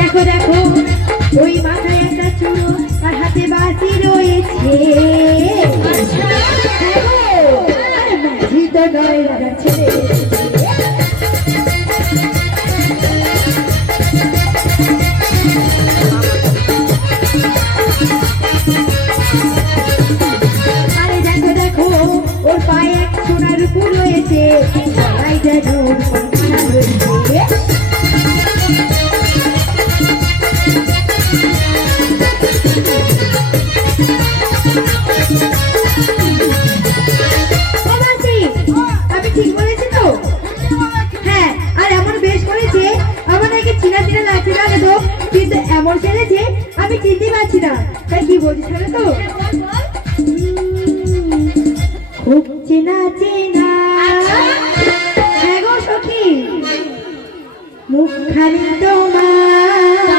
দেখো দেখো ওই মাথায় একটা চুড়ো আর হাতে বাঁশি রয়েছে। আর মাঝি তো নয় রাজা ছেলে। আরে দেখো দেখো ওর পায়ে এক সোনার উপর রয়েছে, সবাই যেন রয়েছে। আমি ঠিক বলেছি তো? হ্যাঁ, আর এমন বেশ করেছে আমার নাকি চিনা চিনা লাগছে না তো, কিন্তু এমন সেরেছে আমি চিনতে পারছি না। তাই কি বলছিস না তো? খুব চেনা চেনা। হ্যাঁ গো সখী, মুখখানি তোমার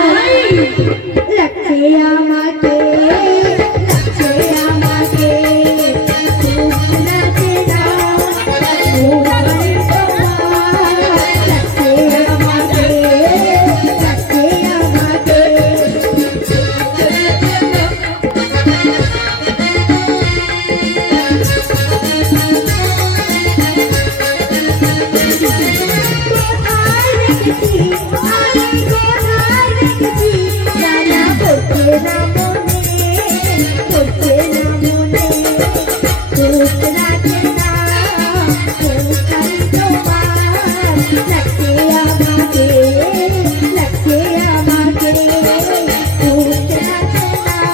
লাগছে আমাকে, লাগছে আমাকে। খুব চেনা চেনা মুখখানি তোমার লাগছে আমাকে, লাগছে আমাকে। কোথায় রেখেছি আমি, কোথায় রেখেছি জানা পড়ছে না মনে, পড়ছে না মনে। খুব লাগে না মুখখানি তোমার লাগছে আমাকে, লাগছে আমাকে। খুব লাগে না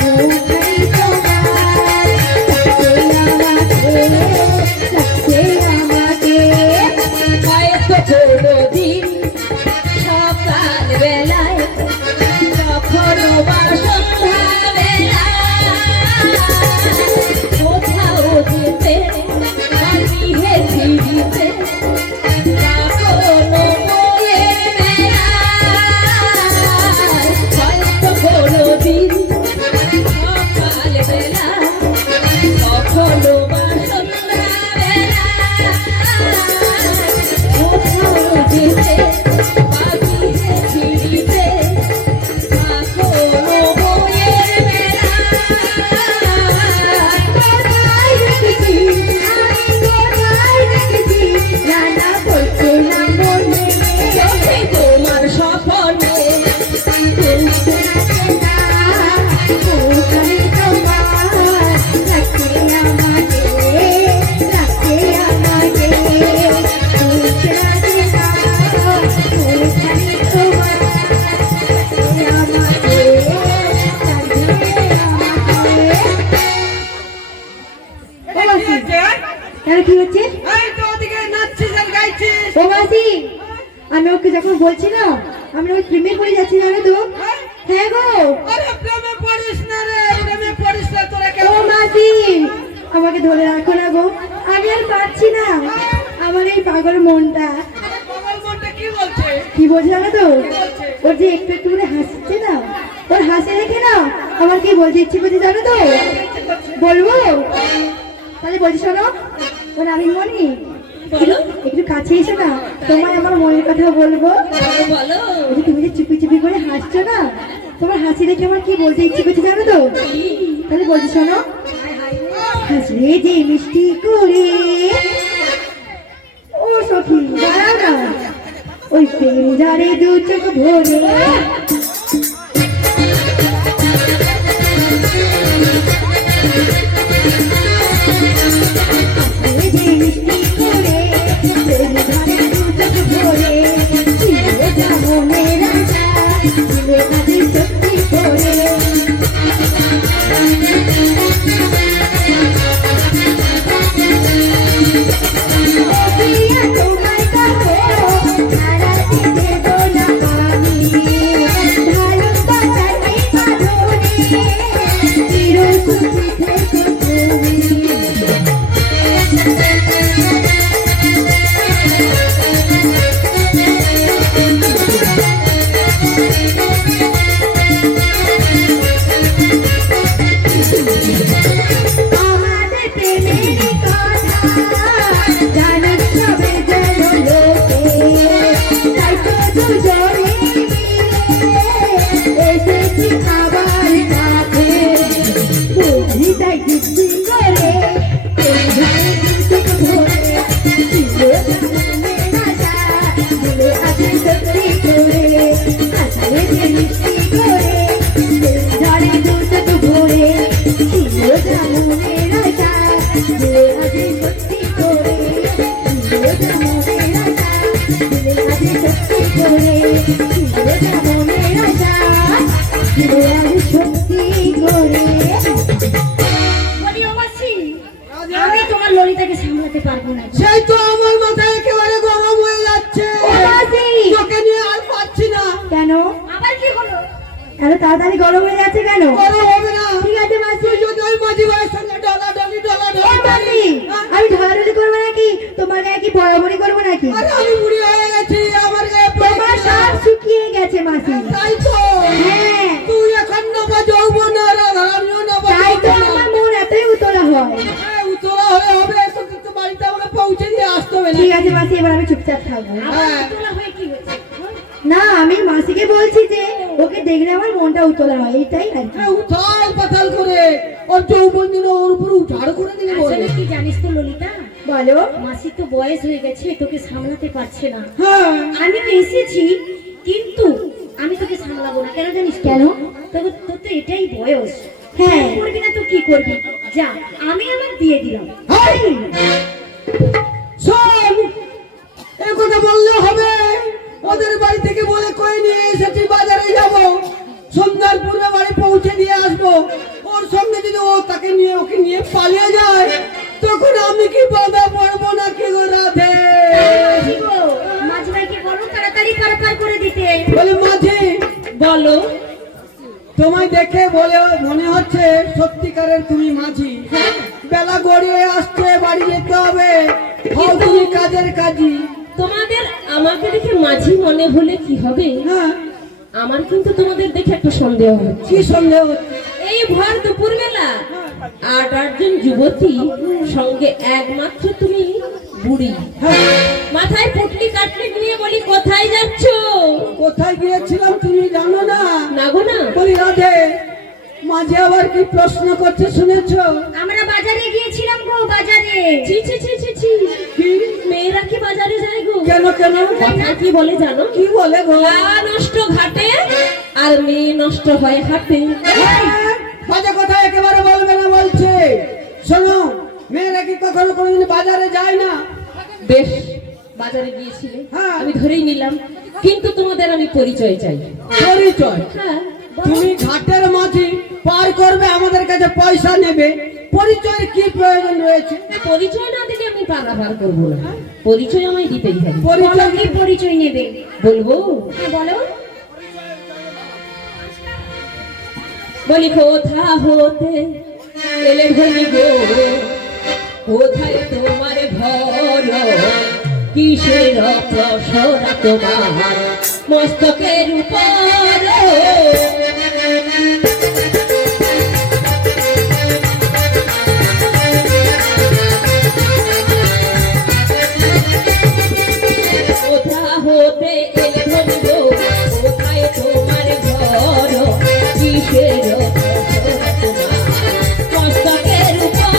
মুখখানি তোমার লাগছে আমাকে, লাগছে আমাকে। হয়তো কোনোদিন সকাল বেলায়, কখনো বা সন্ধ্যা বেলায় কোথাও যেতে আমি হেঁটে দিতে কোনো বইয়ের বেলায়। হয়তো কোনোদিন সকাল বেলায়, কখনো বা সন্ধ্যা বেলায় কোথাও যেতে আমি হেঁটে দিতে কোনো বইয়ের বেলায়। কোথায় রেখেছি আমি, কোথায় রেখেছি জানা পড়ছে না মনে। চোখে তোমার স্বপ্নে খুব লাগে না মুখখানি তোমার লাগছে আমাকে, লাগছে আমাকে। খুব লাগে না মুখখানি তোমার লাগছে আমাকে, লাগছে আমাকে। কেন কি হচ্ছে? ও মাসি, আমি ওকে যখন বলছি না আমি ওই প্রেমে পড়ে যাচ্ছি জানো তো। হ্যাঁ গো ও মাসি, আমাকে ধরে রাখো না গো, আমি আর পারছি না। আমার এই পাগল মনটা কি বলছে জানো তো, ওর যে একটু একটু করে হাসছে না, ওর হাসি দেখে না আমার কি বলতে ইচ্ছে করছে জানো তো। বলবো? তাহলে বলছি শোনো, ওর আমি মনি একটু কাছে এসো না, তোমায় আমার মনের কথা বলবো। বলো তুমি যে চুপি চুপি করে হাসছো না, তোমার হাসি দেখে আমার কি বলতে ইচ্ছে করছে জানো তো। তাহলে বলছি শোনো, হাসলে যে মিষ্টি করে ও সখী দাঁড়াও না, ওই প্রেম যারে দু চোখ ভরে। হাসলে যে মিষ্টি করে প্রেম যারে দু চোখ ভরে, ছিল যা মনের আশা ছিল কাজে সত্যি করে। তোমায় কাছে হারাতে দেব না আমি, ভালোবাসার এই বাঁধনে চিরসুখী থেকো তুমি। কেন? আবার কি হলো? এত তাড়াতাড়ি গরম হয়ে যাচ্ছে কেন? গরম হবে না। ঠিক আছে মাসি। তুই যদি ওই মাঝি ভাইয়ের সঙ্গে ডলাডলি ও মাসি, আমি ঢলাঢলি করবো নাকি? তোমার গায়ে কি বরাবরি করবো নাকি? আরে আমি বুড়ি হয়ে গেছি, আমার গায়ে পড়ে তোমার গেছে। সব শুকিয়ে গেছে মাসি। তাই তো। হ্যাঁ, তুই এখন নবা যৌবন আর আমিও নবা তাই তো যৌবন। আমার মন এতই উতলা হয়। হ্যাঁ, উতলা হলে হবে, তোকে তো বাড়িতে আমাকে পৌঁছে দিয়ে আসতে হবে না। ঠিক আছে মাসি, এবার আমি চুপচাপ থাকবো। আবার হ্যাঁ। তোলা হয়ে কি হয়েছে? না, আমি মাসিকে বলছি যে ওকে দেখলে আমার মনটা উতলা হয়, এইটাই আর কি। হ্যাঁ, উথাল পাতাল করে ওর যৌবন দিন ওর উপর উঠাড় করে দিলে বলে। আসলে কি জানিস তো ললিতা, বলো। মাসি তো বয়স হয়ে গেছে, তোকে সামলাতে পারছে না। হ্যাঁ, আমি তো এসেছি, কিন্তু আমি তোকে সামলাবো না। কেন জানিস? কেন? তোর তো এটাই বয়স। হ্যাঁ। তুই করবি না তো কি করবি? যা, আমি আমার দিয়ে দিলাম। হাই! শোন, এ কথা বললে হবে? ওদের বাড়ি থেকে বলে কই নিয়ে এসেছি, বাজারে যাব, সন্ধ্যার পূর্বে বাড়ি পৌঁছে দিয়ে আসবো। ওর সঙ্গে যদি ও তাকে নিয়ে ওকে নিয়ে পালিয়ে যায়, তখন আমি কি বাধা পড়বো না কি গো রাধে? কি গো, মাঝ ভাইকে বলো তাড়াতাড়ি পার করে দিতে। বলে মাঝি, বলো। তোমায় দেখে বলে মনে হচ্ছে সত্যিকারের তুমি মাঝি। বেলা গড়িয়ে আসছে, বাড়ি যেতে হবে। হও তুমি কাজের কাজী। তোমাদের আমাকে দেখে মাঝি মনে হলে কি হবে? হ্যাঁ, আমার কিন্তু তোমাদের দেখে একটা সন্দেহ হচ্ছে। কি সন্দেহ হচ্ছে? এই ভর দুপুর বেলা 8-8 যুবতী সঙ্গে একমাত্র তুমি বুড়ি, হ্যাঁ, মাথায় পুটলি কাটলি নিয়ে বলি কোথায় যাচ্ছ? কোথায় গিয়েছিলাম তুমি জানো না? না গো না, বলি রাধে, মাঝে আবার কি প্রশ্ন করছে শুনেছো? আমরা বাজারে গিয়েছিলাম গো, বাজারে। ছি ছি ছি ছি ছি, কি? মেয়েরা কি বাজারে যায় গো? কেন কেন? কথা কি বলে জানো? কি বলে গো? গা নষ্ট ঘাটে আর মেয়ে নষ্ট হয় হাটে। হ্যাঁ, বাজে কথা একেবারে বলবে না বলছে। শোনো, মেয়েরা কি কখনো কোনোদিন বাজারে যায় না? বেশ, বাজারে গিয়েছিলে, হ্যাঁ। আমি ধরেই নিলাম, কিন্তু তোমাদের আমি পরিচয় চাই। পরিচয়? হ্যাঁ, বলো। তুমি ঘাটের মাঝি পার করবে, আমাদের কাছে পয়সা নেবে, পরিচয়ের কি প্রয়োজন রয়েছে? পরিচয় না দিলে আমি পারাপার করবো না, পরিচয় আমায় দিতেই হবে। পরিচয় কি পরিচয় নেবে বলবো? বলো। বলি কোথা হতে এলে ধনি গো, কোথায় তোমার ঘর, কিসের প্রসরা তোমার মস্তকের উপর? কোথা হতে এলে ধনি গো, কোথায় তোমার ঘর, কিসের প্রসরা তোমার মস্তকের উপর?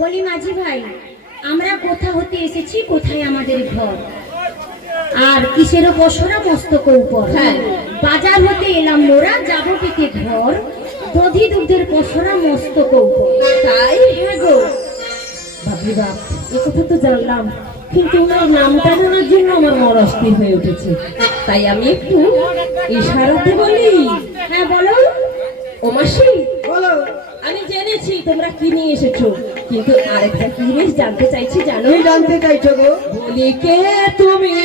বলি মাঝি ভাই, আমরা কোথা হতে এসেছি, কোথায় আমাদের ঘর, আর কিসের বসরা মস্তক উপর? হ্যাঁ, বাজার হতে এলাম মোরা, যাবো পেতে ঘর, দধি দুধের বসরা মস্তক উপর। তাই? হ্যাঁ গো। বাপরে বাপ, এ কথা তো জানলাম, কিন্তু ওনার নামটা জানার জন্য আমার মন অস্থির হয়ে উঠেছে। তাই আমি একটু ইশারাতে বলি। হ্যাঁ বলো। ও মাসি, বলো। আমি জেনেছি তোমরা কি নিয়ে এসেছো, কিন্তু আরেকটা কি জিনিস জানতে চাইছি জানো? তুমি জানতে চাইছো গো? বলি কে তুমি,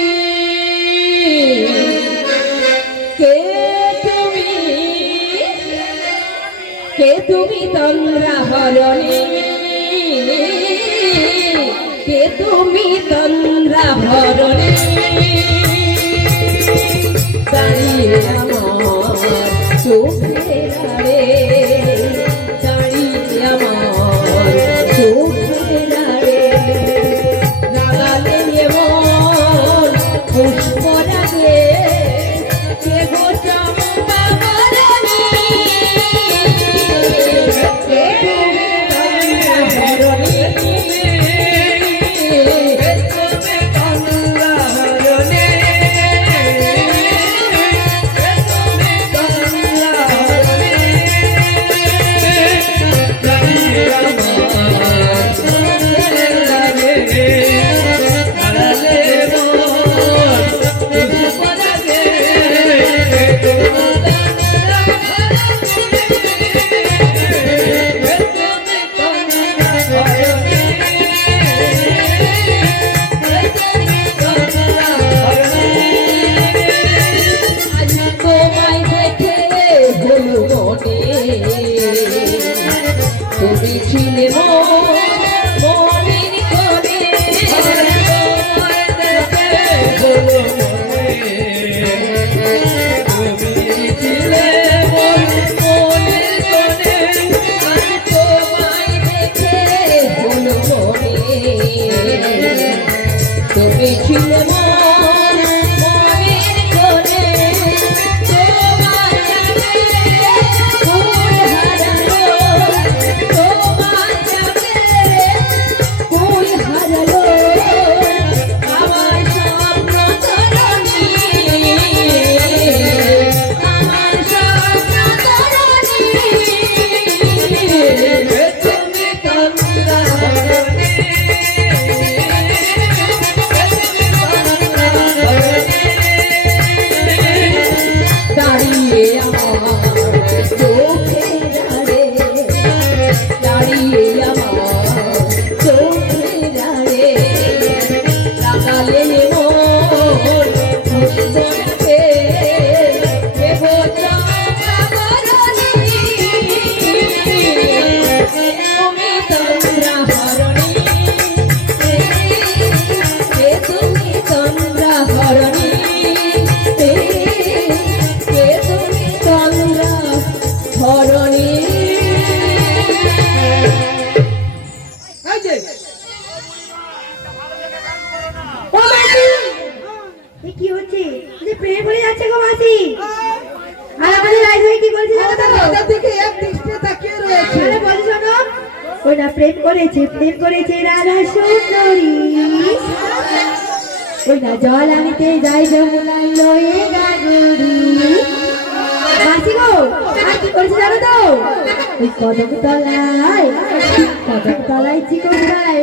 কে তুমি, কে তুমি তন্দ্রা হরণী, কে তুমি তন্দ্রা হরণী, দাঁড়িয়ে আমার চোখে রে, দাঁড়িয়ে আমার চোখে রে, লাগালে এমন পুষ্প লাগে, কে গো চম্পা বরণী, কে তুমি তন্দ্রা হরণী, কে তুমি তন্দ্রা হরণী, কে তুমি তন্দ্রা হরণী। তুমি ছিলে মনের কোণে তুমি ছিলে মনের কোণে তোমার জানে ফুল হারালো তোমার জানে ফুল হারালো আমার স্বপ্ন তরণী আমার স্বপ্ন তরণী তুমি তন্দ্রা দাঁড়িয়ে আমার চোখে দাঁড়িয়ে আমার চোখে লাগালে মোর পুষ্পকে তুমি তন্দ্রা হরণী তুমি তন্দ্রা হরণী তুমি তন্দ্রা হরণী এই যে ও মাসি এ কি হচ্ছে যে প্রেম হয়ে যাচ্ছে গো মাসি আর আমাদের রাইজে কি বলছে জানো তো রাজার দিকে এক দৃষ্টিতে তাকিয়ে রয়েছে। আরে বলি শোনো ওরা প্রেম করেছে রাধা সুন্দরী ওরা জল আনিতে যাই যমুনায় লয়ে গাগরি মাসি গো আর কি করেছে জানো তো ওই কদম তলায় চিকন গায়ে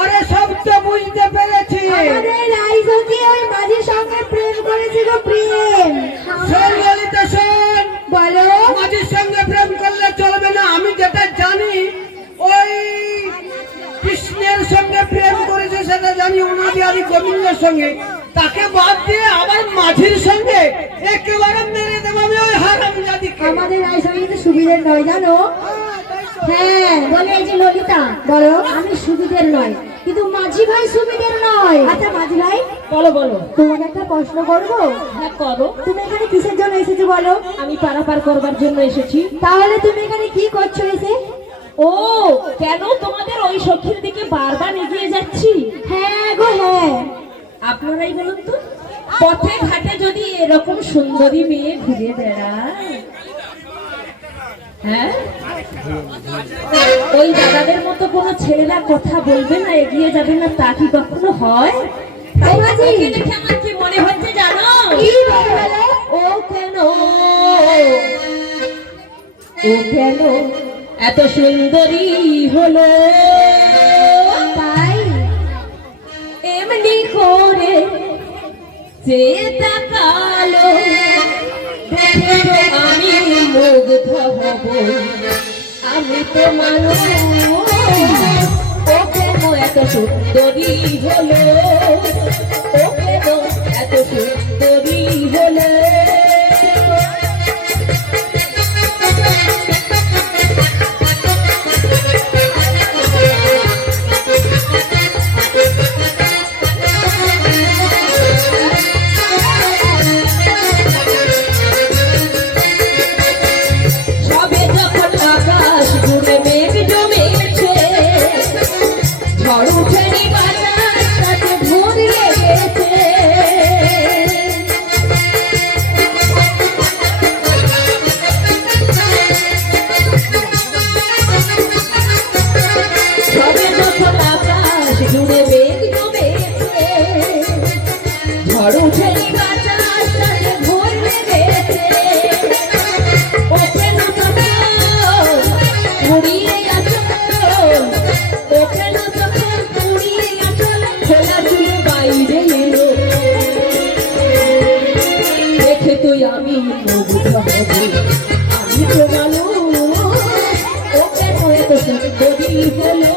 আরে সব তো বুঝতে পেরেছি। আমাদের রাইজকি ওই মাঝির সঙ্গে প্রেম করেছে গো প্রেম। শোন ললিতা শোন, বলো মাঝির সঙ্গে প্রেম করলে চলবে না। আমি যেটা জানি ওই কৃষ্ণের সঙ্গে প্রেম করেছে সেটা জানি, অনাদিয়ারি গোবিন্দের সঙ্গে। তাকে বাদ দিয়ে আবার মাঝির সঙ্গে একেবারে মেরে দেবাবে ওই হারামজাদিকে। আমাদের রাইজকি তো সুবিধের নয় জানো। হ্যাঁ বলে এই যে ললিতা বলো আমি সুবিধের নয় কিন্তু মাঝি ভাই সুবিধের নয়। আচ্ছা মাঝি ভাই বলো বলো তোমাকে একটা প্রশ্ন করবো। হ্যাঁ করো। তুমি এখানে কিসের জন্য এসেছো বলো? আমি পারাপার করবার জন্য এসেছি। তাহলে তুমি এখানে কি করছো এসে? ও কেন তোমাদের ওই সখীর দিকে বারবার এগিয়ে যাচ্ছি? হ্যাঁ গো হ্যাঁ। আপনারাই বলুন তো, পথে ঘাটে যদি এরকম সুন্দরী মেয়ে ঘুরে বেড়ায় হ্যাঁ, ওই দাদাদের মতো কোনো ছেলেরা কথা বলবে না, এগিয়ে যাবে না, তা কি কখনো হয়? তাই বাবাজি। ওকে দেখে আমার কি মনে হচ্ছে জানো? কি বলো? ও কেন, ও কেন এত সুন্দরী হলো, তাই এমনি করে যে তাকালো, দেখে তো আমি মুগ্ধ হব, আমি তো মানুষ, ও কেন এত সুন্দরী হলো, ও কেন এত সুন্দরী হলো। সবে যখন আকাশ জুড়ে মেঘ জমেছে, ঝড় উঠেনি বাতাস তাতে ভোর লেগেছে, সবে যখন আকাশ জুড়ে মেঘ জমেছে, ঝড় উঠেনি বাতাস তাতে ভোর লেগেছে, ও কেন তখন পুড়িয়ে আঁচল, ও কেন তখন পুড়িয়ে আঁচল, খোলা চুল বাইরে এলো, দেখে তুই আমি মুগ্ধ হব, আমি তো মানুষ, ও কেন এত সুন্দরী হলো,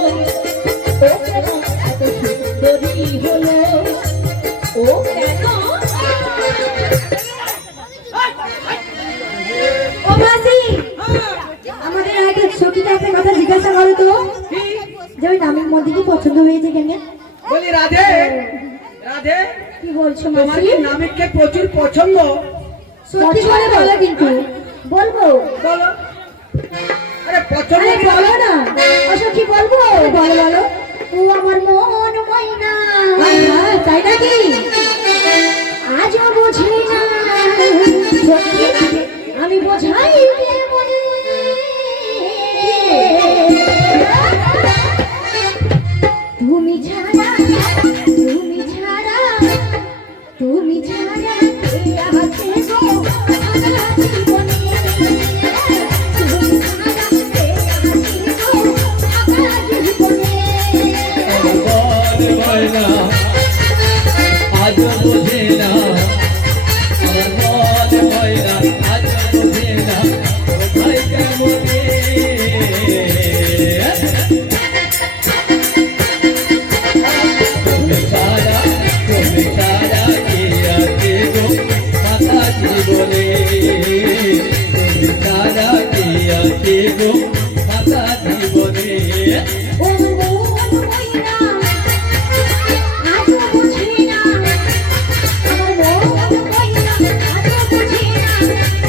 ও কেন এত সুন্দরী হলো, ও কেন। ও মাসি, আমাদের আগে সখীটা একটা কথা জিজ্ঞাসা করো তো, যে ওই নামের মধ্যে কি পছন্দ হয়েছে কেন? বলি রাধে, রাধে, কি বলছো তোমার মাসি? কি নামিককে প্রচুর পছন্দ? সত্যি করে বলো কিন্তু। বলবো? বলো। আরে পছন্দ আরে কি বলো না। ও সখী বলবো? বলো বলো। ও আমার মন ময়না। হ্যাঁ, তাই নাকি? আজও বুঝি না। সত্যি আমি বোঝাই মনে। তুমি ছাড়া, তুমি ছাড়া, তুমি ছাড়া কে আছে গো আমার জীবনে? তুমি ছাড়া কে আছে গো আমার জীবনে? ময়না আজ বোঝে না, আমার ময়না আজ বোঝে না, কোথায় কেমনে তুমি ছাড়া কে আছে গো মাতা জীবনে, তুমি ছাড়া কে আছে গো মাতা জীবনে। ও মন ময়না আজও বুঝি না, আমার মন ময়না আজও বুঝি না,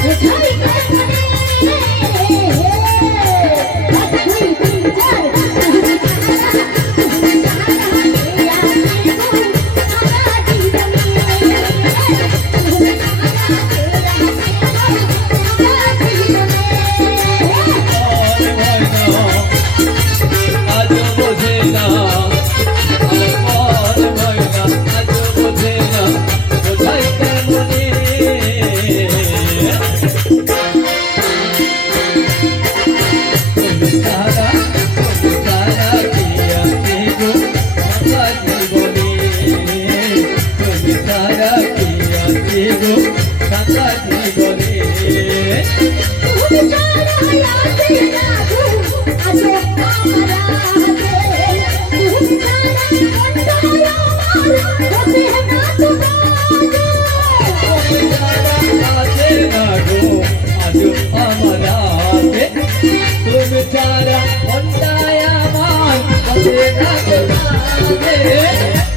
বোঝাই কেমনে? এক দুই তিন চার, তুমি ছাড়া, তুমি ছাড়া কে আছে গো আমার জীবনে? তুমি ছাড়া কে আছে গো আমার জীবনে? আজ বোঝে না, আমার ময়না আজ বোঝে না, কোথায় কেমনে তুমি ছাড়া কি আছে গো মাতা জীবনে, তুমি ছাড়া কি আছে গো মাতা জীবনে। তুমি ছাড়া আসি না গো আজও আমার রাতে, তুমি ছাড়া মনটাই আমার বসে না তো কাজে। আছে না গো আজ আমার রাতে, তুমি ছাড়া মনটায় আমার বসে না গো রাতে।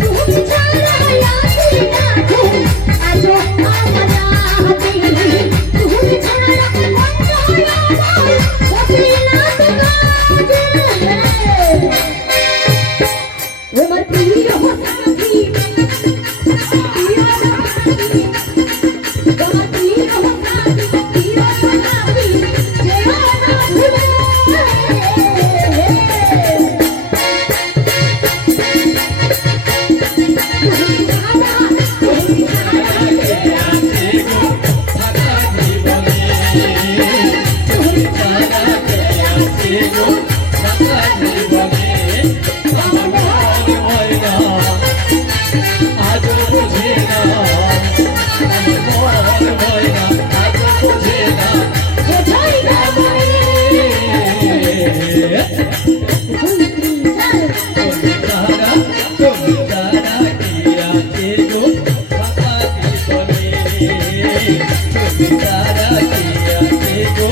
তুমি ছাড়া আসি না গো আজও আমার রাতে, তুমি ছাড়া মনটাই আমার বসে না তো কাজে। আমার প্রিয় সাথী, প্রিয় সাথী, আমার প্রিয় সাথী, প্রিয় সাথী, যেও না তুমি ছাড়া কে আছে গো সারা জীবনে আমার মন ময়না আজও বোঝে না আমার মন ময়না আজও বোঝে না বোঝাই না তুমি ছাড়া কি আছে গো সারা জীবনে তুমি ছাড়া কি আছে গো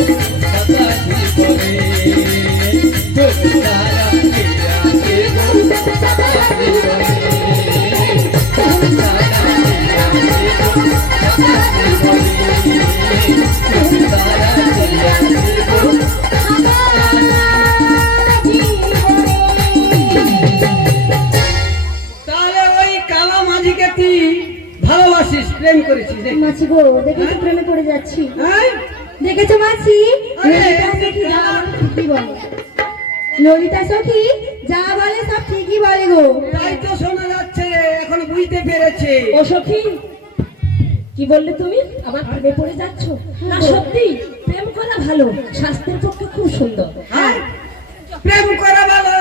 সারা জীবনে তুমি ছাড়া কি আছে গো সারা জীবনে তুমি ছাড়া কি আছে গো সারা জীবনে তুমি ছাড়া কি আছে গো তাহলে ওই কালা মাঝিকে তুই ভালোবাসিস, প্রেম করেছিস রে? মাছি গো দেখেছো প্রেমে পড়ে যাচ্ছি। হ্যাঁ? দেখেছো মাছি, আরে, ললিতা সখী যা বলে সব ঠিকই বলে গো। তাই তো শোনা যাচ্ছে রে, এখন বুঝতে পেরেছে। ও সখী, কি বললে তুমি? আমার প্রেমে পড়ে যাচ্ছ? না সত্যি প্রেম করা ভালো, স্বাস্থ্যের পক্ষে খুব সুন্দর। হ্যাঁ? প্রেম করা ভালো,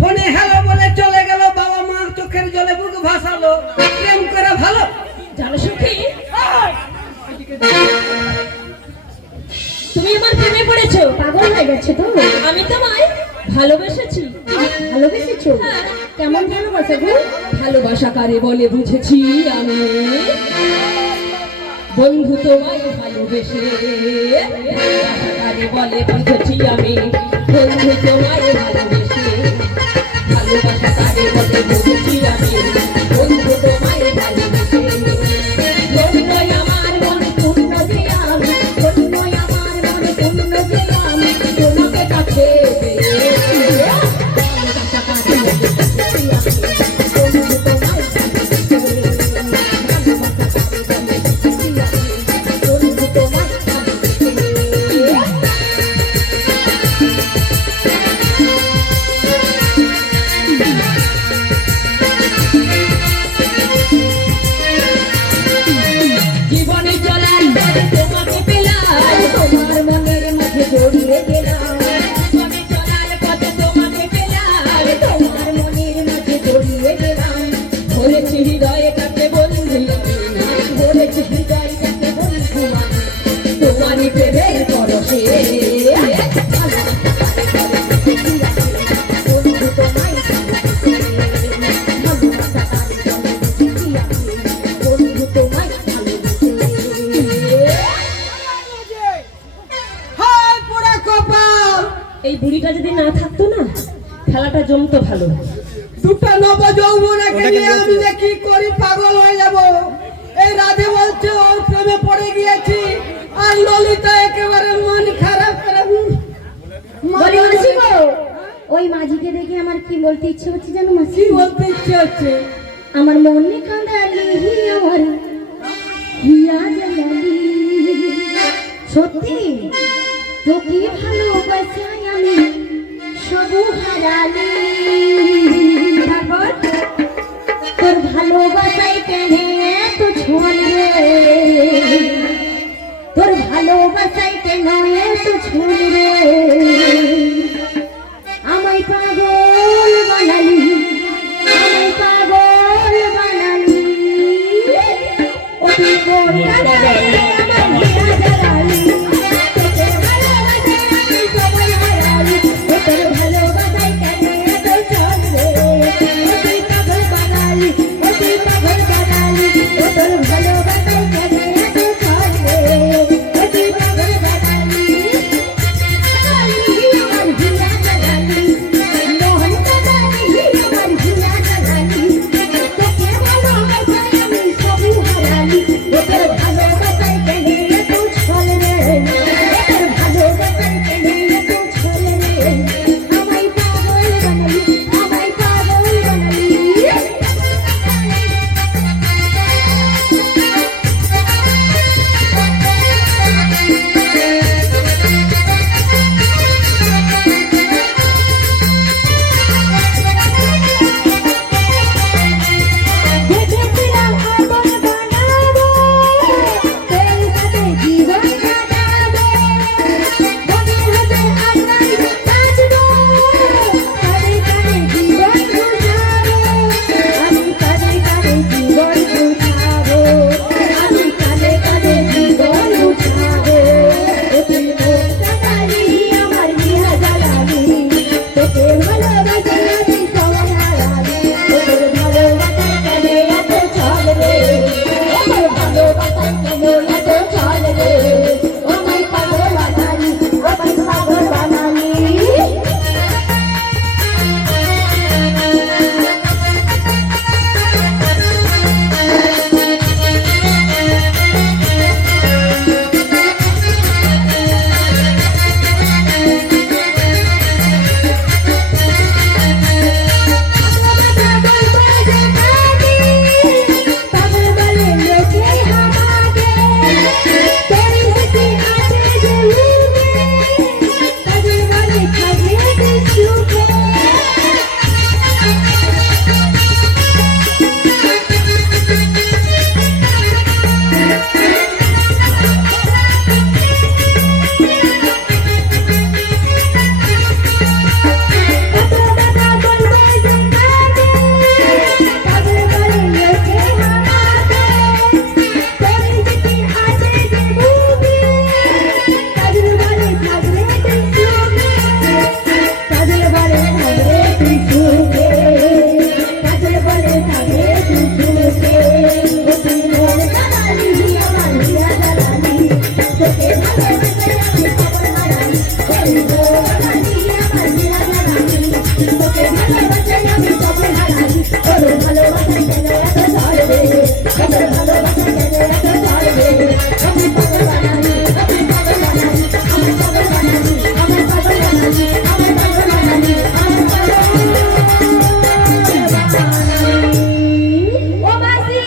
ফোনে হ্যালো বলে চলে গেল, বাবা মা চোখের জলে বুক ভাসালো, প্রেম করা ভালো। জানো সখী, তুমি আমার প্রেমে পড়েছো? পাগল হয়ে গেছে তো? আমি তোমায় ভালোবেসেছি। ভালোবেসেছো? হ্যাঁ। কেমন ভালোবাসা গো? ভালোবাসা কারে বলে বুঝেছি আমি, বন্ধু তোমায় ভালোবেসে। ভালোবাসা কারে বলে বুঝেছি আমি, বন্ধু তোমায় ভালোবেসে। ভালোবাসা কারে বলে বুঝেছি আমি, বন্ধু তোমায় ভালোবেসে। ধন্যই আমার মন পূর্ণ যে আমি, ধন্যই আমার মন পূর্ণ যে আমি, তোমাকে কাছে পেয়ে। ভালোবাসা কারে বলে বুঝেছি আমি, বন্ধু তোমায় ভালোবেসে। ভালোবাসা কারে বলে বুঝেছি আমি, বন্ধু তোমায় ভালোবেসে। জীবনে চলার পথে তোমাকে পেলাম, তোমার মনের মাঝে জড়িয়ে গেলাম। জীবনে চলার পথে তোমাকে পেলাম, তোমার মনের মাঝে জড়িয়ে গেলাম। ধরেছি হৃদয়টাকে বন্ধু আমি, ধরেছি হৃদয়টাকে বন্ধু আমি, তোমারই প্রেমের পরশে। ভালোবাসা কারে বলে বুঝেছি আমি, বন্ধু তোমায় ভালোবেসে। ভালোবাসা কারে বলে বুঝেছি আমি, বন্ধু তোমায় ভালোবেসে। হায় পোড়া কপাল, এই বুড়িটা যদি না থাকতো না, খেলাটা জমতো ভালো। দুটো নব যৌবনকে নিয়ে আমি যে কি করি, পাগল হয়ে যাব। এই রাধে বলছে ওর প্রেমে পড়ে গিয়েছি, আর ললিতা একেবারে মন খারাপ করে বলি মাছি গো, ওই মাঝিকে দেখে আমার কি বলতে ইচ্ছে হচ্ছে জানো মাছি? কি বলতে ইচ্ছে হচ্ছে? আমার মনে কাঁদালি আমার হিয়া জানালি, সত্যি তোকে ভালোবাসাই আমি সব হারালি। তারপর তোর ভালোবাসাই কেন এত ছল রে, তোর ভালোবাসাই কেন এত ছল রে, আমায় পাগল বানালি, আমায় পাগল বানালি। ও তুই তোর কাছে আমার হিয়া জ্বালালি, তোর ভালোবাসায় আমি সবাই হারালি। ও তোর ভালোবাসায় কেন এত ছল রে, ও তুই পাগল বানালি, ও তুই পাগল বানালি। ও তোর ভালোবাসায় কেন এত ছল রে, ও তুই পাগল বানালি। ও মাসি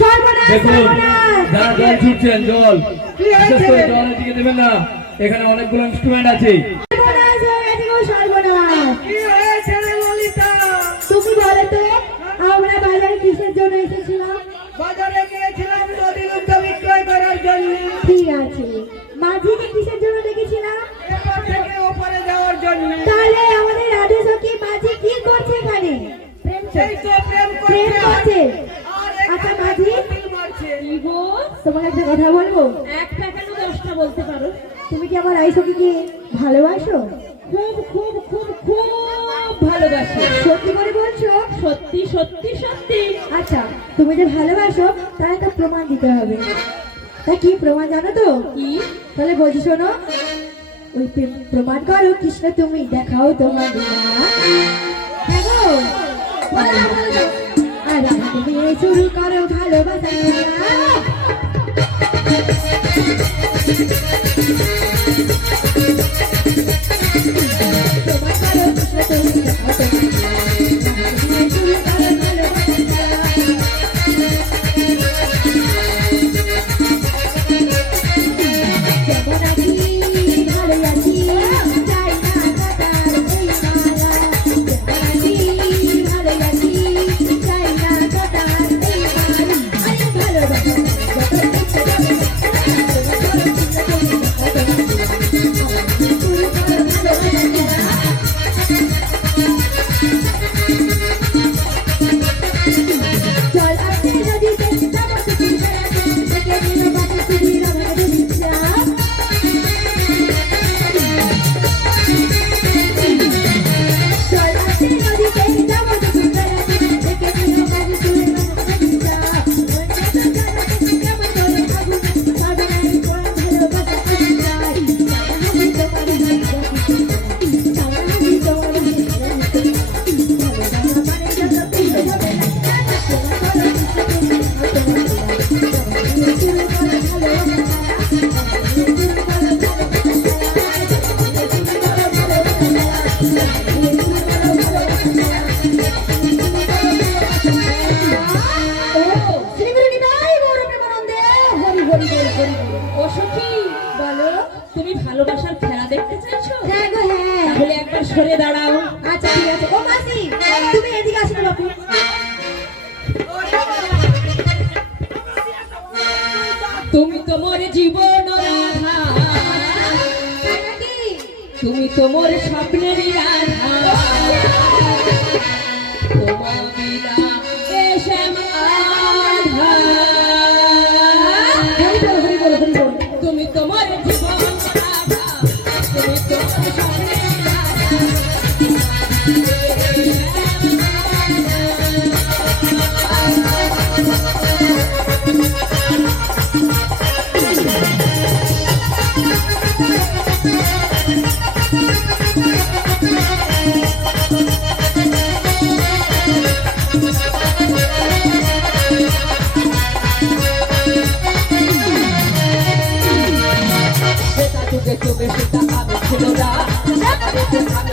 সর্বনাশ দেখুন সর্বনাশ যারা জল ছুটছেন জল কি হয়েছে? বিশেষ করে জলের দিকে দেবেন না, এখানে অনেকগুলো ইনস্ট্রুমেন্ট আছে। সর্বনাশ হয়ে গেছে গো সর্বনাশ কি হয়েছে রে ললিতা? তুমি বলো তো আমরা বাজারে কিসের জন্য এসেছিলাম? বাজারে গিয়েছিলাম নদীর উদ্যোগ বিক্রয় করার জন্য, ঠিক আছে, মাঝিকে কিসের জন্য ডেকেছিলাম? এপার থেকে ওপারে যাওয়ার জন্য। তাহলে আমাদের রাধে সখী মাঝি কি করছে এখানে? সেই তো প্রেম প্রেম করছে করছে। আর আচ্ছা এখানে মাঝি, উকিল মারছে। তোমাকে একটা কথা বলবো। একটা কেন 10টা বলতে পারো? তুমি কি আমার আই সখীকে ভালোবাসো? খুব খুব খুব খুব ভালোবাসি। সত্যি করে বলছো? সত্যি সত্যি সত্যি। আচ্ছা, তুমি যে ভালোবাসো তার একটা প্রমাণ দিতে হবে। তা কি প্রমাণ জানো তো? কি? তাহলে বলছি শোনো, ওই প্রমাণ করো কৃষ্ণ তুমি দেখাও তোমার লীলা। হ্যাঁ গো, বলো না, বলো না। আরে তুমি শুরু করো ভালোবাসা খেলা। প্রমাণ করো কৃষ্ণ তুমি দেখাও তোমার লীলা। তুমি শুরু করো ভালোবাসা খেলা। যেমন আছি ভালো আছি, চাই না কাটার এই মালা। যেমন আছি ভালো আছি, চাই না কাটার এই মালা। আরে ভালোবাসা যত ইচ্ছে যাবে, শুরু করো ভালোবাসা খেলা। চল আসতে নদীতে যাবো কিছু বেড়াতে, থেকে দিল বাসে সুধীর আমাদের ইচ্ছা। চল আসতে নদীতে যাবো কিছু বেড়াতে, থেকে দিল বাসে সুধীর আমাদের ইচ্ছা। মনটা তো জানাতে কেমন করে থাকবো, পাবে না এই কোন ভালোবাসা আমি চাই। আমি তোমার আমি তোমার ভালোবাসা মানে যত কিছু হবে না। ও সখী, বলো। তুমি ভালোবাসার খেলা দেখতে চাইছো? হ্যাঁ গো হ্যাঁ। তাহলে একবার সরে দাঁড়াও। আচ্ছা ঠিক আছে। ও মাসি, তুমি এদিকে আসো না বাপু। তুমি তোমার জীবন রাধা, তাই নাকি? তুমি তোমার স্বপ্নের রাধা, তোমার বিনা এসে আধা। হরি বল হরি বল হরি বল। তুমি তোমার জীবন রাধা, তুমি তোমার স্বপ্নের রাধা। সেটা যুগে যুগে সেটা আমি ছিল না, তারপরে যে আমি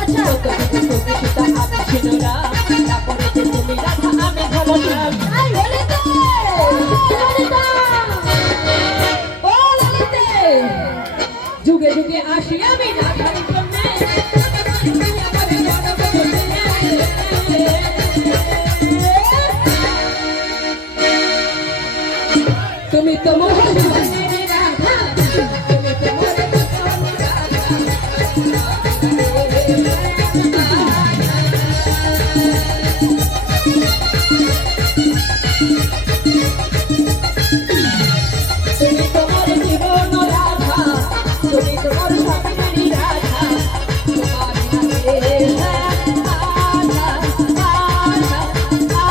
আচ্ছা যুগে যুগে সেটা আমি ছিল না, তারপরে যে তুমি রাধা আমি ভালোবাসা। আই ললিতা! ললিতা! ও ললিতে, যুগে যুগে আসি আমি রাধার জন্যে, তুমি আমারে জনম তুমি তোমার জীবনের রাধা, তুমি তোমার জীবনের রাধা। তুমি তোমার জীবন রাধা, তুমি তোমার স্বপ্নের রাধা, তোমার নামে রাধা, রাধা, রাধা।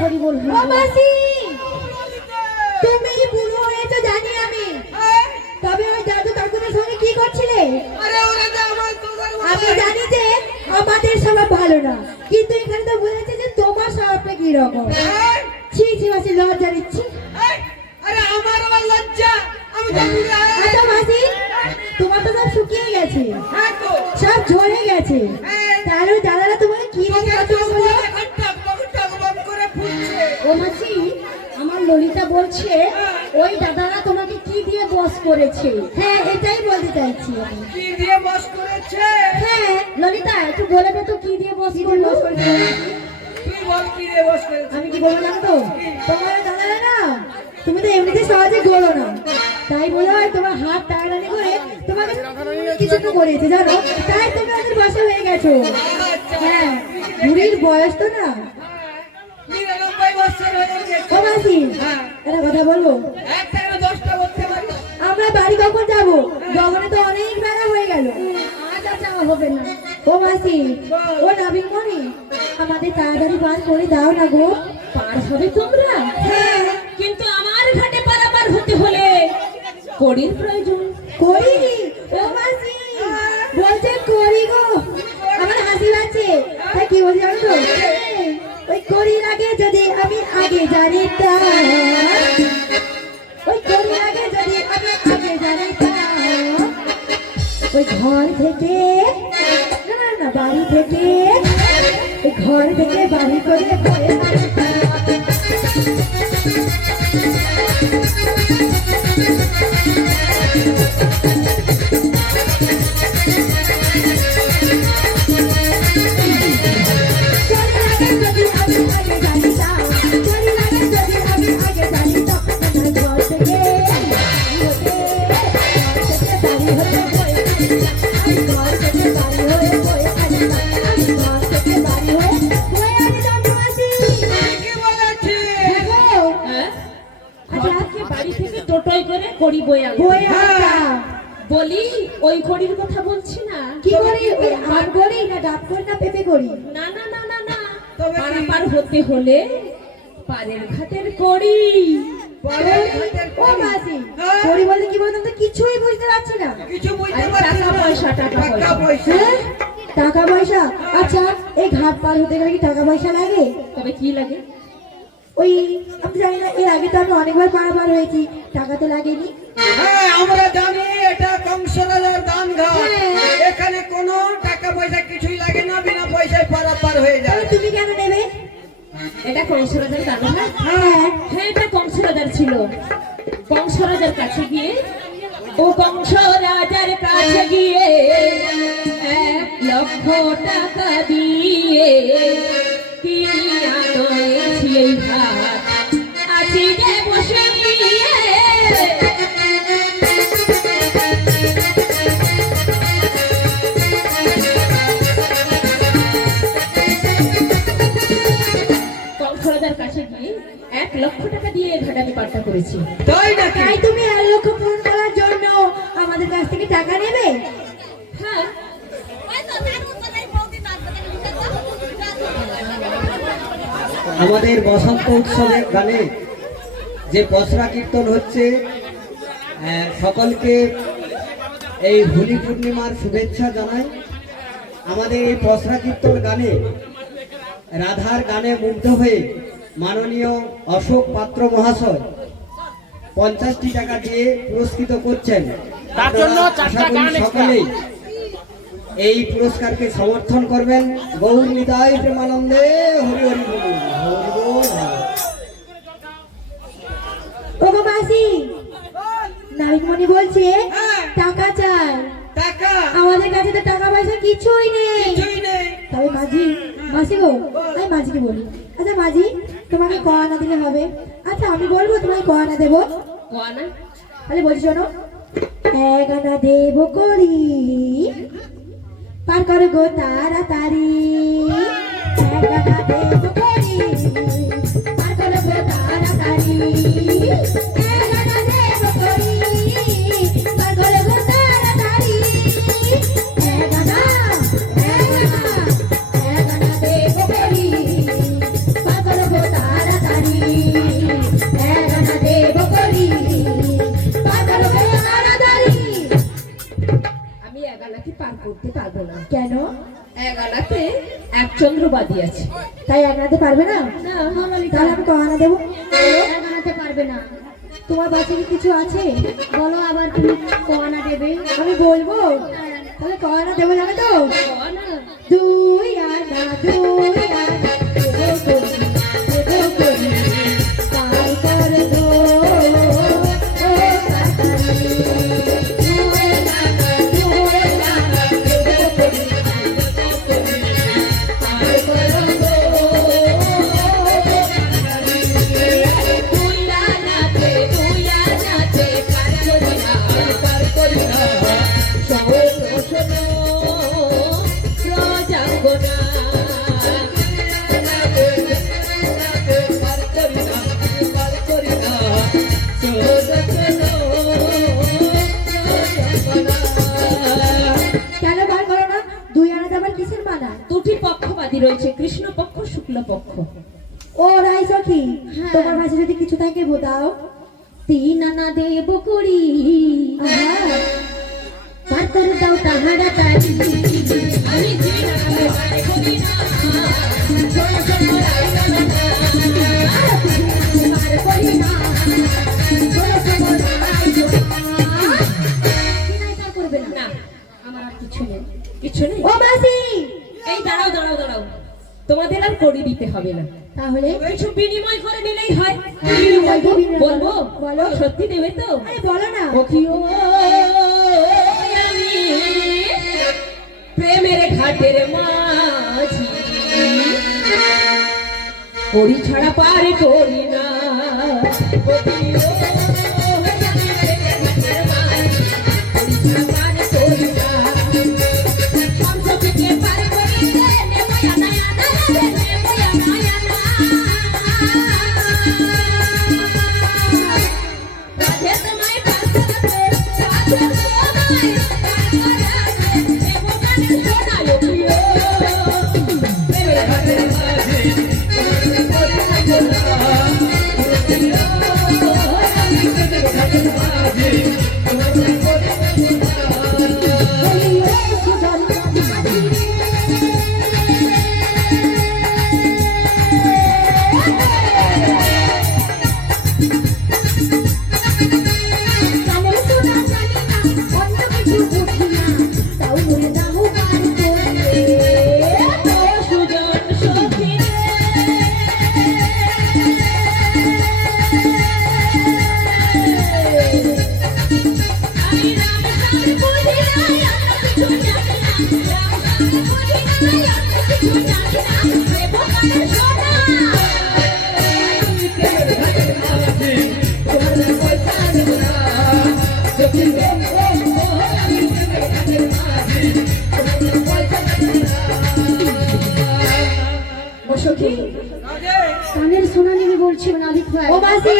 হরি বল হরি বল। ও মাসি! আমাদের স্বভাব ভালো না, কিন্তু এখানে তো বলেছে যে তোমার স্বভাবটা কি রকম। এই, ছি ছি মাসি, লজ্জা দিচ্ছি। এই, আরে আমার আবার লজ্জা, আমি তো আচ্ছা মাসি, তোমার তো সব শুকিয়ে গেছে, হ্যাঁ তো সব ঝরে গেছে, তাহলে ওই দাদারা তোমাকে কি দিয়ে তোকে কথা বললো? এখন টকবক করে ফুটছে। ও মাসি, আমার ললিতা বলছে ওই দাদারা তোমাকে কি দিয়ে বস করেছে। হ্যাঁ, এটাই বলতে চাইছি আমি। কি দিয়ে বস করেছে? হ্যাঁ ললিতা, একটু বলে দে তো কি দিয়ে বস কি দিয়ে করলো। বস করেছে? তুই বল কি দিয়ে বস করেছে? আমি কি বলবো জানো তো, তোমার দাদারা না, তুমি তো এমনিতে সহজে গোলো না, তাই বলে হয় তোমার হাত টানাটানি করে তোমাকে কিছু তো করেছে জানো, তাই তুমি ওদের বসে হয়ে গেছো। হ্যাঁ, বুড়ির বয়স তো না। 99 বছর হয়ে গেছে। ও মাসি, হ্যাঁ। একটা কথা বলবো? একটা করে 10টা করতে পারি। আমরা বাড়ি কখন যাবো? জগনে তো অনেক বেলা হয়ে গেল। আজ আর যাওয়া হবে না। ও মাসি, ও নবীন মনি, আমাদের তাড়াতাড়ি পার করে দাও না গো। পার হবে তোমরা? হ্যাঁ, কিন্তু আমার ঘাটে পারাপার হতে হলে কড়ির প্রয়োজন। করিনি। ও মাসি বলছে করি গো, আমার হাসি পাচ্ছে। তাই কি বলছি জানো তো, ওই করির আগে যদি আমি আগে জানিতাম, ওই করির আগে যদি আমি আগে জানিতাম, ওই ঘর থেকে না না না বাড়ি থেকে, ওই ঘর থেকে বাড়ি করে ঘরে আসতাম। কি বলেছে? হ্যাঁ, ঘর থেকে বাড়ি থেকে টোটোয় করে কড়ি বয়ে আনবো। বলি ওই কড়ির কথা বলছি না। কি করি? ওই আম করি না ডাব করি না পেঁপে করি? না না না না না, তবে কি? পারাপার হতে হলে পারের ঘাটের কড়ি। পরের ঘাটের ও করি। মাসি, হ্যাঁ? করি বলতে কি বলতো, তো কিছুই বুঝতে পারছি না। কিছু বুঝতে আরে পারছি টাকা না। পয়সা, টাকা টাকা পয়সা। পয়সা। হ্যাঁ, টাকা পয়সা। আচ্ছা, এই ঘাট পার হতে গেলে কি টাকা পয়সা লাগে? তবে কি লাগে? ওই আমি জানি না, এর আগে তো আমি অনেকবার পারাপার হয়েছি, টাকা তো লাগেনি। হ্যাঁ, আমরা জানি এটা কংসরাজার দান ঘাট। হ্যাঁ। এখানে কোনো টাকা পয়সা কিছুই লাগে না, বিনা পয়সায় পারাপার হয়ে যায়। তাহলে তুমি কেন নেবে? এটা কংসরাজার দানো না? হ্যাঁ, হ্যাঁ, এটা কংসরাজার ছিল। কংসরাজার কাছে গিয়ে, ও কংসরাজার কাছে গিয়ে 1 লক্ষ টাকা দিয়ে তিনি আনয়েছি এই ঘাট, আছি যে বসে নিয়ে। কংসরাজার কাছে গিয়ে 1 লক্ষ টাকা দিয়ে এই ঘাট আমি পাট্টা করেছি। তাই নাকি? তাই তুমি 1 লক্ষ পূরণ করার জন্য আমাদের কাছ থেকে টাকা নেবে? হ্যাঁ, আমাদের বসন্ত উৎসবের গানে যে পসরা কীর্তন হচ্ছে, সকলকে এই হোলি পূর্ণিমার শুভেচ্ছা জানাই। আমাদের এই পসরা কীর্তন গানে রাধার গানে মুগ্ধ হয়ে মাননীয় অশোক পাত্র মহাশয় 50টি টাকা দিয়ে পুরস্কৃত করছেন। তার জন্য আপনারা আশা 4টা করি গান extra। সকলেই এই পুরস্কারকে সমর্থন করবেন। গৌর নিতাই প্রেমানন্দে হরি হরি বলুন, হরি বল, হরি বল। ও গো মাসি, নাবিকমণি বলছে হ্যাঁ। টাকা চাই। টাকা আমাদের কাছে তো টাকা পয়সা কিছুই নেই। কিছুই নেই। তবে মাঝি, মাসি গো, আমি মাঝিকে বলি, আচ্ছা মাঝি, তোমাকে ক আনা দিলে হবে? আচ্ছা আমি বলবো তোমাকে ক আনা দেবো? কোয়ানা তাহলে বলছি শোনো, 1 আনা দেবো করি, পার করো গো তাড়াতাড়ি। 1 আনা দেবো করি, পার করো গো তাড়াতাড়ি। 1 আনা দেবো করি, পার করো গো তাড়াতাড়ি। 1 আনা, 1 আনা দেবো করি, পার করো গো তাড়াতাড়ি। 1 আনা দেবো করি, পার করো গো তাড়াতাড়ি। আমি 1 আনাকে পার করতে পারবো না। কেন? 1 আনাতে এক চন্দ্রবাদী আছে। তাই আনাতে পারবে না? না ললিতা, তাহলে আমি আনা দেবো। এক আনাতে পারবে না। তোমার বাচ্চা কি কিছু আছে? বলো আবার তুমি কনা দেবে। আমি বলবো, তাহলে আনা দেবো, জানো তো? কনা 2 আনা 2 আনা দেবো করি, পার করে দো ও কাটারি। 2 আনা 2 আনা দেবো করি, পার করে দো তুই আনাতে পার করি না শোনো শোনো রজাঙ্গনা পার করি না শোনো শোনো রজাঙ্গনা। কেন বার করো না? 2 আনাতে আবার কিসের মানা? দুটি পক্ষবাদী রয়েছে, কৃষ্ণ পক্ষ শুক্ল পক্ষ। ও রাই সখী, হ্যাঁ। তোমার কাছে যদি কিছু থাকে দাও। 3 আনা দেব করি, আহা, পার করে দাও তাহারা তাই। আমি দিন আলো পার করি না শোনো শোনো পার করি না, বলো তোমার রাই জোড়া। কি নাই তা করবে না। না আমার আর কিছু নেই। কিছু নেই। ও মাসি, এই দাঁড়াও দাঁড়াও দাঁড়াও, তোমাদের আর করি দিতে হবে না, তাহলে কিছু বিনিময় করে নিলেই হয়। বলবো বলো। সত্যি দেবে তো? আরে বলো না। ওকি ও আমি প্রেমের ঘাটের মাঝি করি ছাড়া পারে করি না। ওকি ও আমি প্রেমের ঘাটের মাঝি করি ছাড়া পারে করি না। সংসদকে পার করিতে নেবো আনা আনা রে নেবো আনা আনা। রাধে তোমায় পার করতে রাধে তোমায় পার করতে নেবো কানে সোনা লোকিও প্রেমের ঘাটের মাঝি করি ছাড়া করি না। আমি প্রেমের ঘাটের মাঝি করি কানে শোনা জানি না, অন্য কিছু বুঝি না, তাও বলে দাও পার করে। ও সুজন সখী রে আমি রাম রাম বুঝি না অন্য কিছু জানি না। রাম রাম বুঝি না অন্য কিছু জানি না। দেবো কানে সোনা আমি প্রেমের ঘাটের মাঝি তোমার পয়সা দেব না। সখী রে আমি প্রেমের ঘাটের মাঝি তোমার পয়সা দেব না। ও সখী কানের সোনা নেবে বলছি নাবিক ভাই। ও মাসি,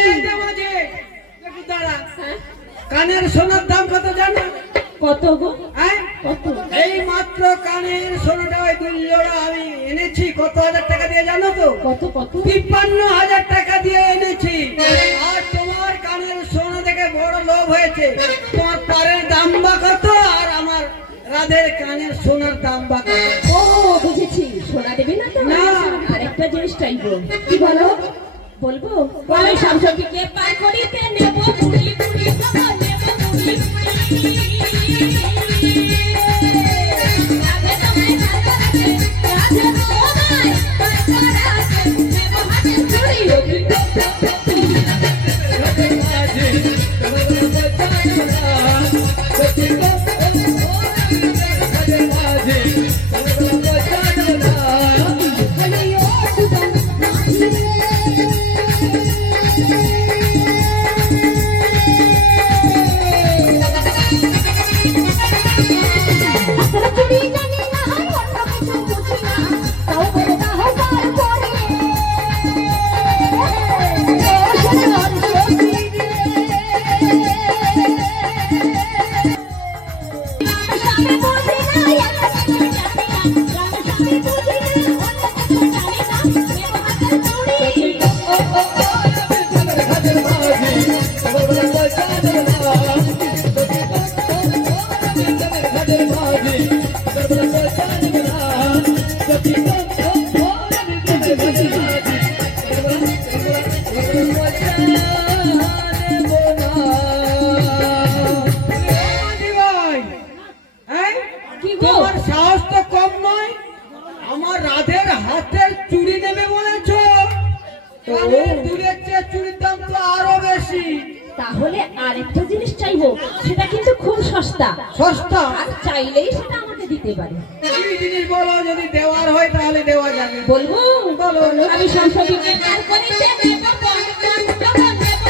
একটু দাঁড়া। কানের সোনার দাম কত জানো? কত গো? হ্যাঁ, কত? এই মাত্র কানের সোনাটা ওই 2 জোড়া আমি এনেছি। কত হাজার টাকা দিয়ে জানো তো? কত কত? 53,000 টাকা দিয়ে এনেছি। আর তোমার কানের সোনা দেখে বড় লোভ হয়েছে। তোমার পারের দাম বা কত, আর আমার রাধের কানের সোনার দাম বা কত? ও বুঝেছি, সোনা দেবে না তো? না। আরেকটা জিনিস চাইবো। কি বলো? বলবো? আমি শামসুকে পার করিতে নেব পুরি পুরি খাবো নেব পুরি পুরি। রাধে তোমায় পার করাতে রাধে তোমায় পার করাতে নেব হাতে চুড়ি। রাধে মাঝি তোমার পয়সা না সত্যি গো রাধে মাঝি তোমার পয়সা না। বলে ও সুজন মাঝি রে, হাতের চুড়ি জানি না, অন্য কিছু বুঝি না, তাও বলে দাও পার করে। ও সুজন সখী তাহলে আরেকটা জিনিস চাইবো, সেটা কিন্তু খুব সস্তা, সস্তা আর চাইলেই সেটা আমাকে দিতে পারে। কি জিনিস বলো, যদি দেওয়ার হয় তাহলে দেওয়া যাবে। বলবো? বলো। আমি সংসারীকে তার করিতে দেব বন্ধন, তখন দেব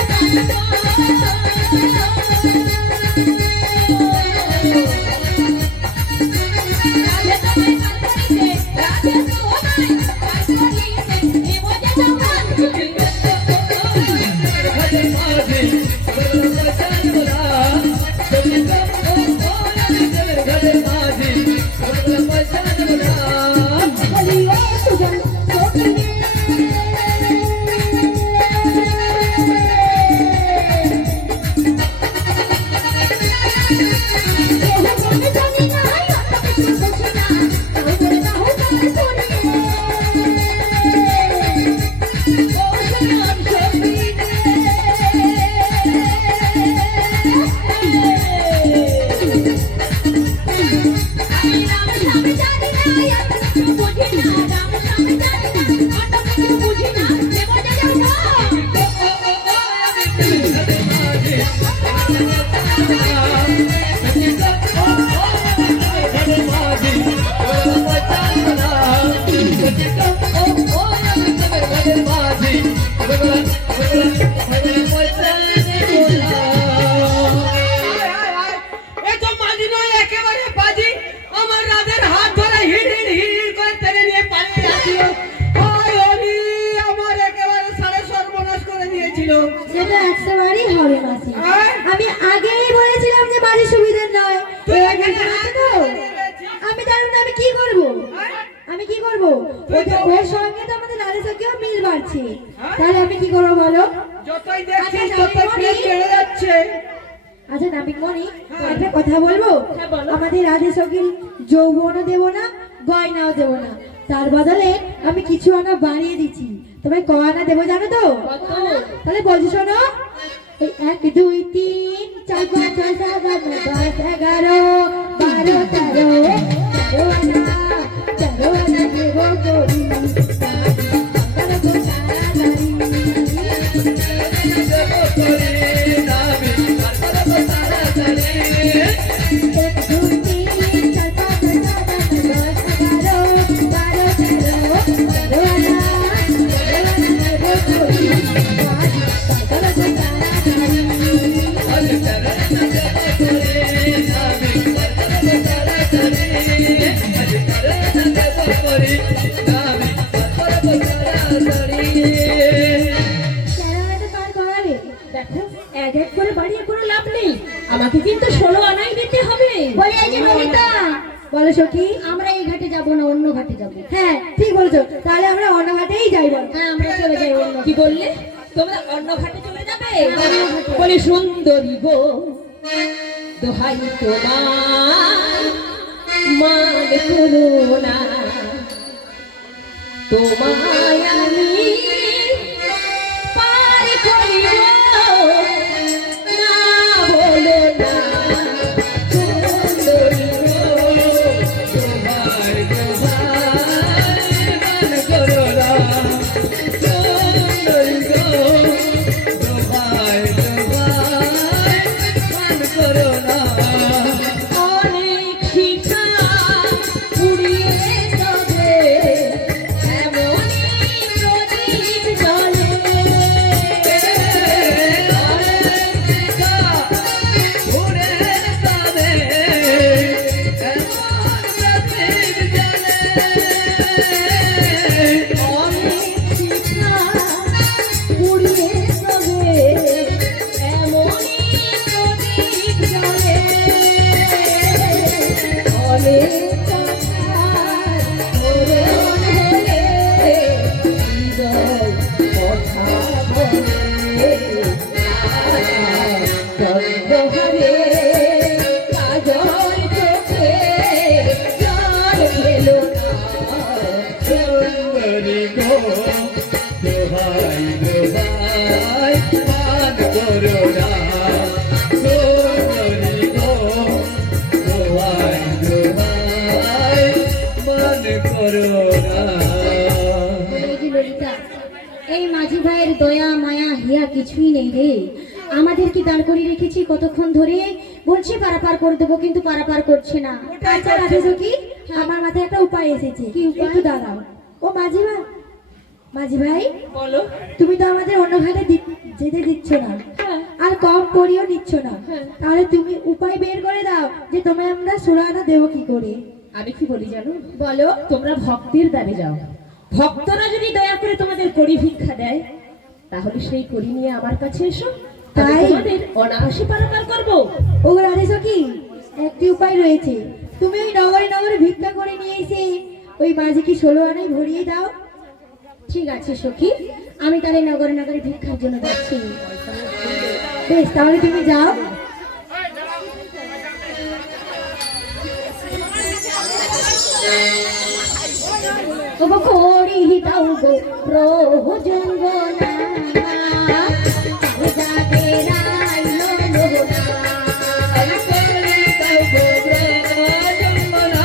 সেটা 100বারই হবে মাসি। আমি আগেই বলেছিলাম যে বাড়ির সুবিধা নয়। এবার বুঝতে পারছো তো? আমি জানি না আমি কি করব। আমি কি করব? ওর সঙ্গে তো আমাদের লালের সঙ্গেও মিল বাড়ছে। তাহলে আমি কি করবো বলো? যতই দেখছিস ততই প্রেম বেড়ে যাচ্ছে। আচ্ছা নাবিক মনি, একটা কথা বলবো? হ্যাঁ, বলো। আমাদের রাধে সঙ্গীর যৌবনও দেবো না, গয়নাও দেবো না, তার বদলে আমি কিছু আনা বাড়িয়ে দিচ্ছি। তোমায় ক আনা দেবো জানো তো? তাহলে বলছি শোনো, এই 1 2 3 4 5 6 7 8 9 10 11 12 13 14 আনা দেবো করি। দেখো, এক এক করে বাড়িয়ে কোনো লাভ নেই, আমাকে কিন্তু 16 আনাই দিতে হবে। বলি এই যে ললিতা, বলো সখী, আমরা এই ঘাটে যাব না, অন্য ঘাটে যাব। হ্যাঁ ঠিক বলেছো, তাহলে আমরা অন্য ঘাটেই যাইব। হ্যাঁ, আমরা চলে যাই অন্য। কি বললে? তোমরা অন্য ঘাটে চলে যাবে? বলি সুন্দরী গো, দোহাই তোমার মান করো না, তোমায় আমি পার করিব না, বলো না সুন্দরী গো, দোহাই দোহাই মান করো না, সুন্দরী গো, দোহাই দোহাই মান করো না। অনেক শিখা পুড়িয়ে যাবে, এমনই প্রদীপ জ্বলে। অনেক শিখা পুড়িয়ে যাবে, এমনই প্রদীপ জ্বলে। অনেক কথা মনে হলে হৃদয় কথা বলে, চন্দ্রহারে কাজল চোখে জল ফেলো না। সুন্দরী গো, দোহাই দোহাই মান করো না, সুন্দরী গো, দোহাই দোহাই মান করো না। এই যে ললিতা, এই মাঝি ভাইয়ের দয়া মায়া হিয়া কিছুই নেই রে। আমাদের কি দাঁড় করিয়ে রেখেছি কতক্ষণ ধরে, বলছি পারাপার করে দেবো কিন্তু পারাপার করছে না। আচ্ছা রাধে সখী, আমার মাথায় একটা উপায় এসেছে। কি উপায়? একটু দাঁড়াও। ও মাঝি ভাই, মাঝি ভাই, বলো। তুমি তো আমাদের অন্য ঘাটে যেতে দিচ্ছ না, হ্যাঁ। আর কম করিও নিচ্ছ না, হ্যাঁ। তাহলে তুমি উপায় বের করে দাও যে তোমায় আমরা সুরানা দেবো কি করে। আমি কি বলি জানো, বলো, তোমরা ভক্তের দ্বারে যাও। ভক্তরা যদি দয়া করে তোমাদের কড়ি ভিক্ষা দেয়, তাহলে সেই কড়ি নিয়ে আমার কাছে এসো, তাই তাই? তোমাদের অনায়াসে পারাপার করবো। ও রাধে সখী, একটি উপায় রয়েছে। তুমি ওই নগরে নগরে ভিক্ষা করে নিয়ে এসে ওই মাঝিকে 16 আনায় ভরিয়ে দাও। ঠিক আছে সখী, আমি তাহলে নগরে নগরে ভিক্ষার জন্য যাচ্ছি। বেশ, তাহলে তুমি যাও। তবু কড়ি দাও গো প্রয়োজন না, যাবে রাইলো লোনা। আরে করি দাও গো ব্রহ্মজন্মনা,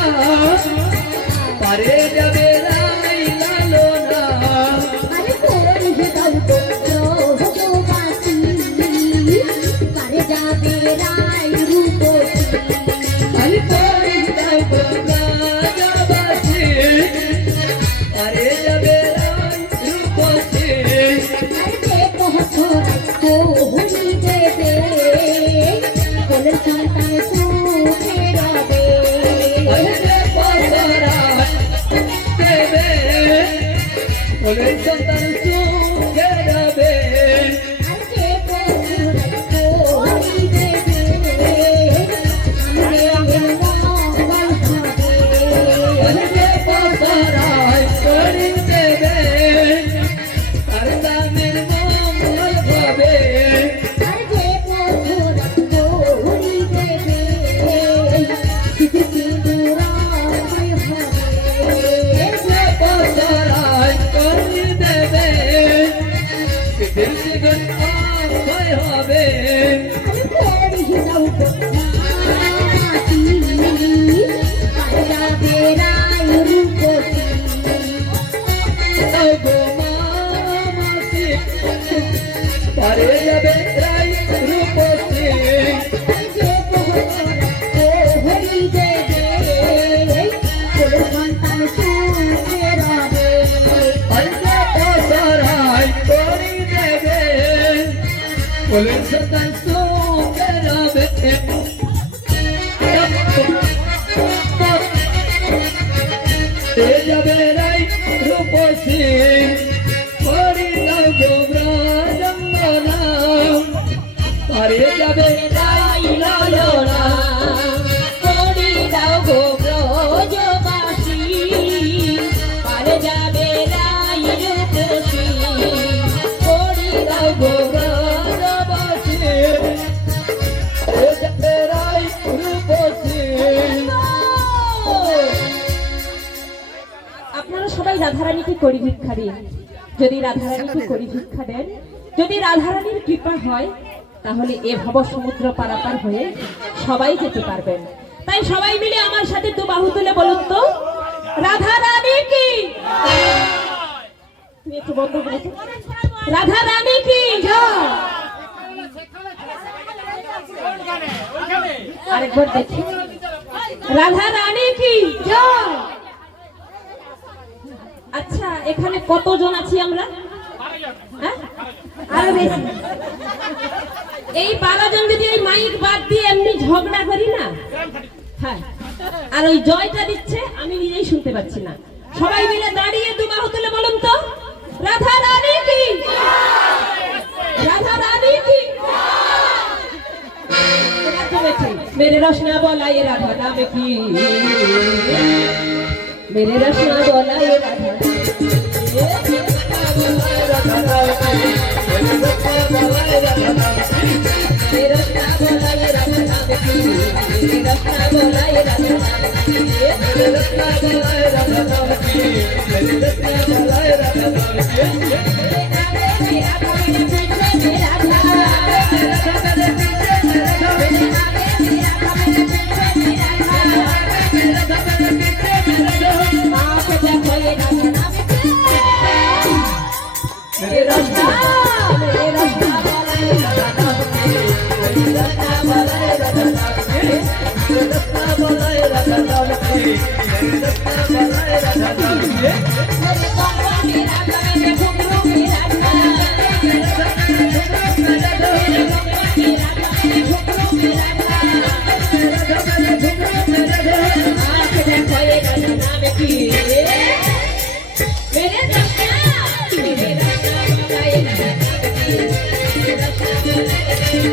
পারে যাবে রাই লালো না। আরে কড়ি দাও গো প্রয়োজবাসী, পারে যাবে রাই রূপসী। আরে করি দাও গো রাজবাসী, পারে যাবে রাই রূপসী। আরে যে পহছরাই কোহনি দেবে, কোলের সন্তান সুখে রবে। আরে যে পছরা দেবে, ওদের সন্তান সুখে রবে। আর যে পহছরাই কোহনি দেবে, আমাদের মঙ্গল হবে। আরে যে পছরাই করে দেবে, আর দামের মঙ্গল হবে। আর যে পহছরাই কোহনি দেবে, শুধু সিঁদুরায় হবে। যে পছরাই করে দেবে, পৃথিবীর জীবন অক্ষয় হবে। আমি করি দাও গো মাটি, পায়রা বেড়াই রূপসী। দাও গো মামাসি, পারে যাবে রাই রূপসী। যে কোহরি দেবে, কোলের সন্তান সুখে রবে। আর যে পছরাই করে দেবে, ওদের সন্তান সুখে রবে। যাবে রাই রূপসী, করি দাও গো ব্রহ্মজন্মনা, পারে যাবে রাই লালনা। করি দাও গো ব্রজবাসী, পারে যাবে রাই রূপসী। করি দাও গো ব্রজবাসী, পারে যাবে রাই রূপসী। আপনারা সবাই রাধারানীকে করি ভিক্ষা দিন। যদি রাধারানীকে করি ভিক্ষা দেন, যদি রাধারানীর কৃপা হয়, তাহলে এ ভব সমুদ্র পারাপার হয়ে সবাই যেতে পারবেন। তাই সবাই মিলে আমার সাথে দু বাহু তুলে বলুন তো, রাধারানী কি? তুমি একটু বন্ধ করেছো। রাধারানী কি? আরেকবার দেখি, রাধারানী কি? আচ্ছা, এখানে কতজন আছি আমরা? হ্যাঁ? আরো বেশি। এই 12 জন যদি এই মাইক বাদ দিয়ে এমনি ঝগড়া করি না, হ্যাঁ, আর ওই জয়টা দিচ্ছে আমি নিজেই শুনতে পাচ্ছি না। সবাই মিলে দাঁড়িয়ে দু বাহু তুলে বলুন তো, রাধা রানী কি? রাধা রানী কি? এবার জমেছে। মেরে রসনা বলায় রাধা নামে কি, মেরে রসনা বলায় রাধা নামে কি, मेरा रसना बोलाए राधा नाम की, मेरा रसना बोलाए राधा नाम की, मेरा रसना बोलाए राधा नाम की, मेरा रसना बोलाए राधा नाम की। मेरा रसना बोलाए राधा नाम की। रत्नावलाय रत्नावलाय रत्नावलाय रत्नावलाय रत्नावलाय रत्नावलाय मेरे बाबा मेरा मेरे घुंघरू मेरा मेरे बाबा मेरा मेरे घुंघरू मेरा आँख देखो ये रत्ना में की मेरे रत्ना वाला ये रत्ना में की